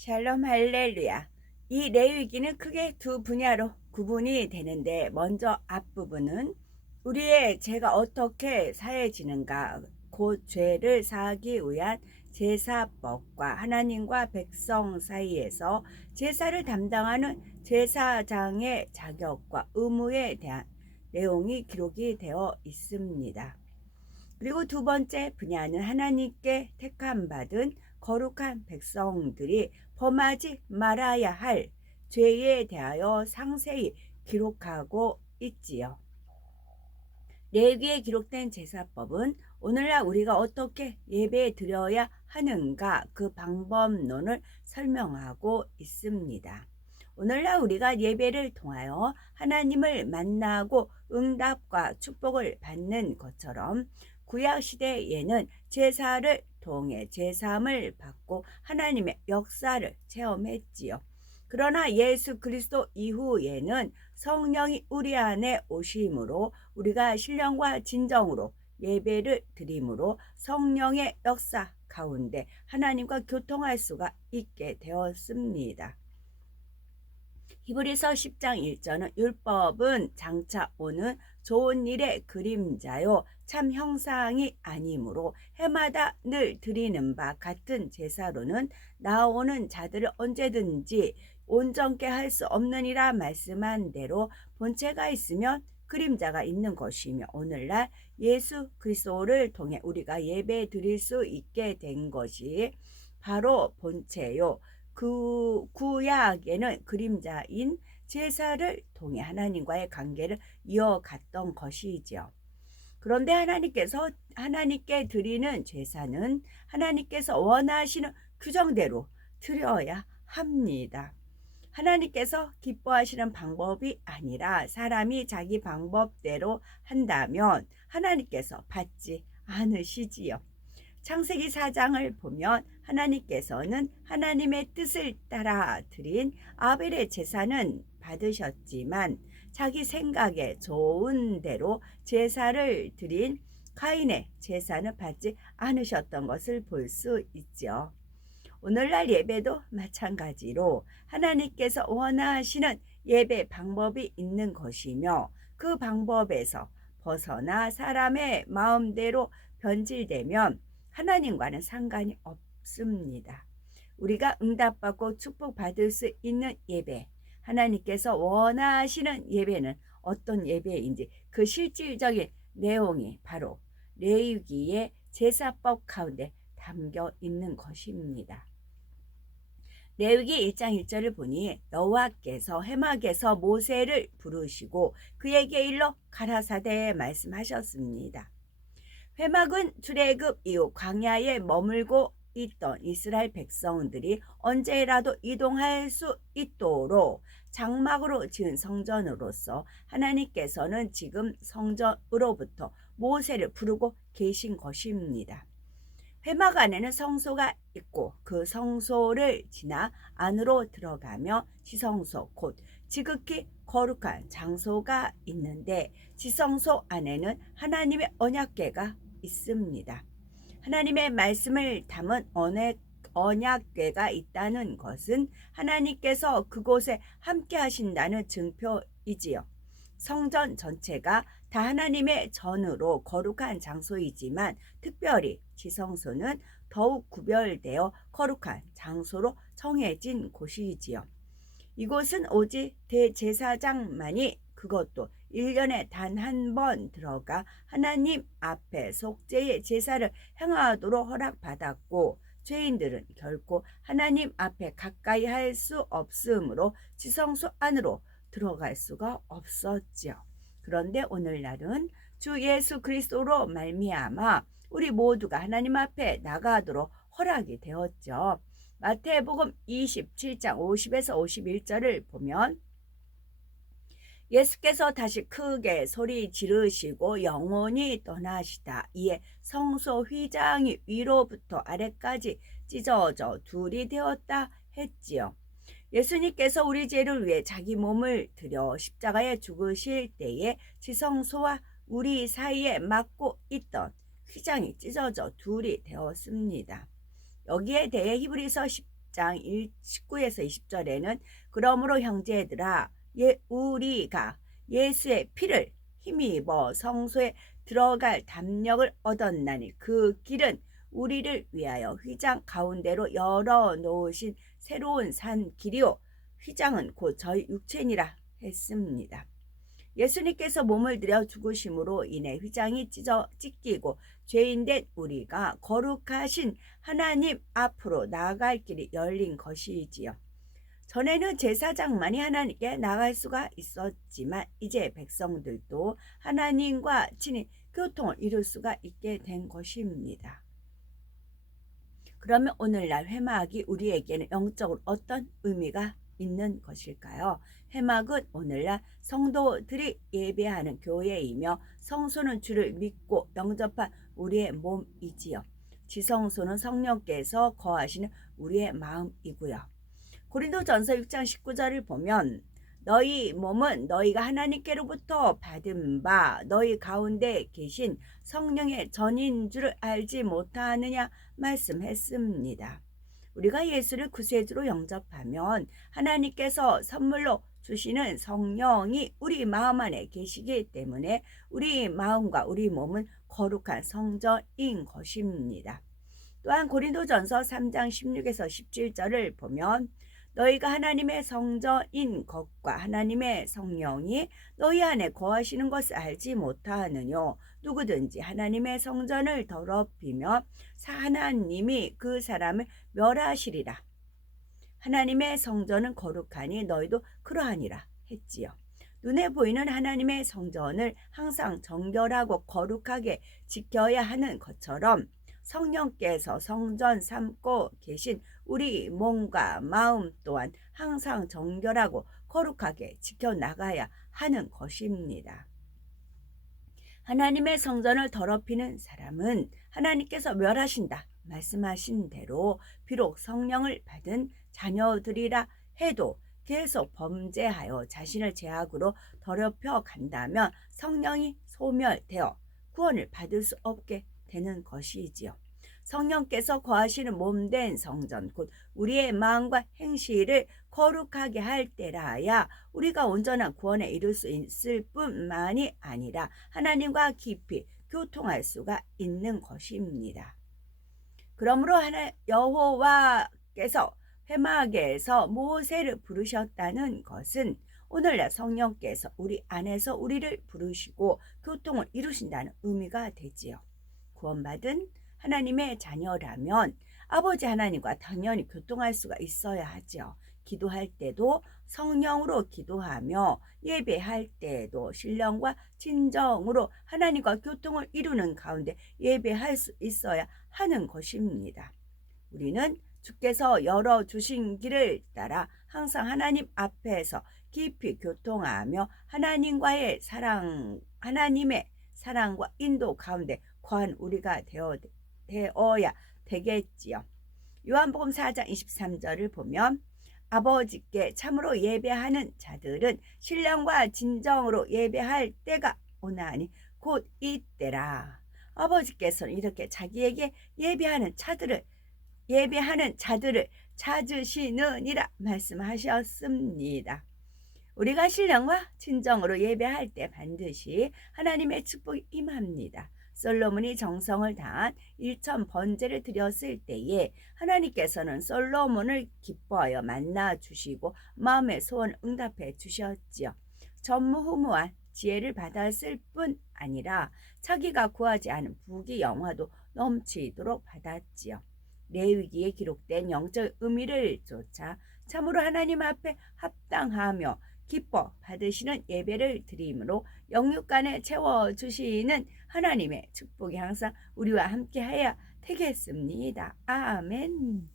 샬롬 할렐루야. 이 레위기는 크게 두 분야로 구분이 되는데, 먼저 앞부분은 우리의 죄가 어떻게 사해지는가, 곧 죄를 사하기 위한 제사법과 하나님과 백성 사이에서 제사를 담당하는 제사장의 자격과 의무에 대한 내용이 기록이 되어 있습니다. 그리고 두 번째 분야는 하나님께 택함받은 거룩한 백성들이 범하지 말아야 할 죄에 대하여 상세히 기록하고 있지요. 레위기에 기록된 제사법은 오늘날 우리가 어떻게 예배 드려야 하는가, 그 방법론을 설명하고 있습니다. 오늘날 우리가 예배를 통하여 하나님을 만나고 응답과 축복을 받는 것처럼 구약 시대에는 제사를 통해 제사함을 받고 하나님의 역사를 체험했지요. 그러나 예수 그리스도 이후에는 성령이 우리 안에 오심으로 우리가 신령과 진정으로 예배를 드림으로 성령의 역사 가운데 하나님과 교통할 수가 있게 되었습니다. 히브리서 10장 1절은 율법은 장차 오는 좋은 일의 그림자요 참 형상이 아니므로 해마다 늘 드리는 바 같은 제사로는 나오는 자들을 언제든지 온전케 할 수 없느니라 말씀한 대로 본체가 있으면 그림자가 있는 것이며, 오늘날 예수 그리스도를 통해 우리가 예배 드릴 수 있게 된 것이 바로 본체요, 그 구약에는 그림자인 제사를 통해 하나님과의 관계를 이어갔던 것이지요. 그런데 하나님께 드리는 제사는 하나님께서 원하시는 규정대로 드려야 합니다. 하나님께서 기뻐하시는 방법이 아니라 사람이 자기 방법대로 한다면 하나님께서 받지 않으시지요. 창세기 4장을 보면 하나님께서는 하나님의 뜻을 따라 드린 아벨의 제사는 받으셨지만 자기 생각에 좋은 대로 제사를 드린 가인의 제사는 받지 않으셨던 것을 볼 수 있죠. 오늘날 예배도 마찬가지로 하나님께서 원하시는 예배 방법이 있는 것이며, 그 방법에서 벗어나 사람의 마음대로 변질되면 하나님과는 상관이 없습니다. 우리가 응답받고 축복받을 수 있는 예배, 하나님께서 원하시는 예배는 어떤 예배인지 그 실질적인 내용이 바로 레위기의 제사법 가운데 담겨 있는 것입니다. 레위기 1장 1절을 보니 여호와께서 회막에서 모세를 부르시고 그에게 일러 가라사대 말씀하셨습니다. 회막은 출애굽 이후 광야에 머물고 있던 이스라엘 백성들이 언제라도 이동할 수 있도록 장막으로 지은 성전으로서 하나님께서는 지금 성전으로부터 모세를 부르고 계신 것입니다. 회막 안에는 성소가 있고 그 성소를 지나 안으로 들어가며 지성소, 곧 지극히 거룩한 장소가 있는데, 지성소 안에는 하나님의 언약궤가 있습니다. 하나님의 말씀을 담은 언약궤가 있다는 것은 하나님께서 그곳에 함께 하신다는 증표이지요. 성전 전체가 다 하나님의 전으로 거룩한 장소이지만 특별히 지성소는 더욱 구별되어 거룩한 장소로 정해진 곳이지요. 이곳은 오직 대제사장만이, 그것도 1년에 단 한 번 들어가 하나님 앞에 속죄의 제사를 행하도록 허락받았고, 죄인들은 결코 하나님 앞에 가까이 할 수 없으므로 지성소 안으로 들어갈 수가 없었죠. 그런데 오늘날은 주 예수 그리스도로 말미암아 우리 모두가 하나님 앞에 나가도록 허락이 되었죠. 마태복음 27장 50에서 51절을 보면 예수께서 다시 크게 소리 지르시고 영원히 떠나시다. 이에 성소 휘장이 위로부터 아래까지 찢어져 둘이 되었다 했지요. 예수님께서 우리 죄를 위해 자기 몸을 들여 십자가에 죽으실 때에 지성소와 우리 사이에 막고 있던 휘장이 찢어져 둘이 되었습니다. 여기에 대해 히브리서 10장 19에서 20절에는 그러므로 형제들아 우리가 예수의 피를 힘입어 성소에 들어갈 담력을 얻었나니 그 길은 우리를 위하여 휘장 가운데로 열어 놓으신 새로운 산 길이요 휘장은 곧 저희 육체니라 했습니다. 예수님께서 몸을 들여 죽으심으로 인해 휘장이 찢기고 죄인된 우리가 거룩하신 하나님 앞으로 나아갈 길이 열린 것이지요. 전에는 제사장만이 하나님께 나갈 수가 있었지만 이제 백성들도 하나님과 친히 교통을 이룰 수가 있게 된 것입니다. 그러면 오늘날 회막이 우리에게는 영적으로 어떤 의미가 있는 것일까요? 회막은 오늘날 성도들이 예배하는 교회이며 성소는 주를 믿고 영접한 우리의 몸이지요. 지성소는 성령께서 거하시는 우리의 마음이고요. 고린도전서 6장 19절을 보면 너희 몸은 너희가 하나님께로부터 받은 바 너희 가운데 계신 성령의 전인 줄을 알지 못하느냐 말씀했습니다. 우리가 예수를 구세주로 영접하면 하나님께서 선물로 주시는 성령이 우리 마음 안에 계시기 때문에 우리 마음과 우리 몸은 거룩한 성전인 것입니다. 또한 고린도전서 3장 16에서 17절을 보면 너희가 하나님의 성전인 것과 하나님의 성령이 너희 안에 거하시는 것을 알지 못하느뇨. 누구든지 하나님의 성전을 더럽히면 하나님이 그 사람을 멸하시리라. 하나님의 성전은 거룩하니 너희도 그러하니라 했지요. 눈에 보이는 하나님의 성전을 항상 정결하고 거룩하게 지켜야 하는 것처럼 성령께서 성전 삼고 계신 우리 몸과 마음 또한 항상 정결하고 거룩하게 지켜나가야 하는 것입니다. 하나님의 성전을 더럽히는 사람은 하나님께서 멸하신다 말씀하신 대로 비록 성령을 받은 자녀들이라 해도 계속 범죄하여 자신을 죄악으로 더럽혀 간다면 성령이 소멸되어 구원을 받을 수 없게 되는 것이지요. 성령께서 거하시는 몸된 성전 곧 우리의 마음과 행실을 거룩하게 할 때라야 우리가 온전한 구원에 이룰 수 있을 뿐만이 아니라 하나님과 깊이 교통할 수가 있는 것입니다. 그러므로 여호와께서 회막에서 모세를 부르셨다는 것은 오늘날 성령께서 우리 안에서 우리를 부르시고 교통을 이루신다는 의미가 되지요. 구원받은 하나님의 자녀라면 아버지 하나님과 당연히 교통할 수가 있어야 하죠. 기도할 때도 성령으로 기도하며 예배할 때도 신령과 진정으로 하나님과 교통을 이루는 가운데 예배할 수 있어야 하는 것입니다. 우리는 주께서 열어주신 길을 따라 항상 하나님 앞에서 깊이 교통하며 하나님의 사랑과 인도 가운데 거한 우리가 되어야 되겠지요. 요한복음 4장 23절을 보면 아버지께 참으로 예배하는 자들은 신령과 진정으로 예배할 때가 오나니 곧 이때라. 아버지께서는 이렇게 자기에게 예배하는 자들을 찾으시느니라 말씀하셨습니다. 우리가 신령과 진정으로 예배할 때 반드시 하나님의 축복이 임합니다. 솔로몬이 정성을 다한 1천 번제를 드렸을 때에 하나님께서는 솔로몬을 기뻐하여 만나 주시고 마음의 소원을 응답해 주셨지요. 전무후무한 지혜를 받았을 뿐 아니라 자기가 구하지 않은 부귀 영화도 넘치도록 받았지요. 레위기에 기록된 영적 의미를 쫓아 참으로 하나님 앞에 합당하며 기뻐 받으시는 예배를 드림으로 영육간에 채워주시는 하나님의 축복이 항상 우리와 함께하여 되겠습니다. 아멘.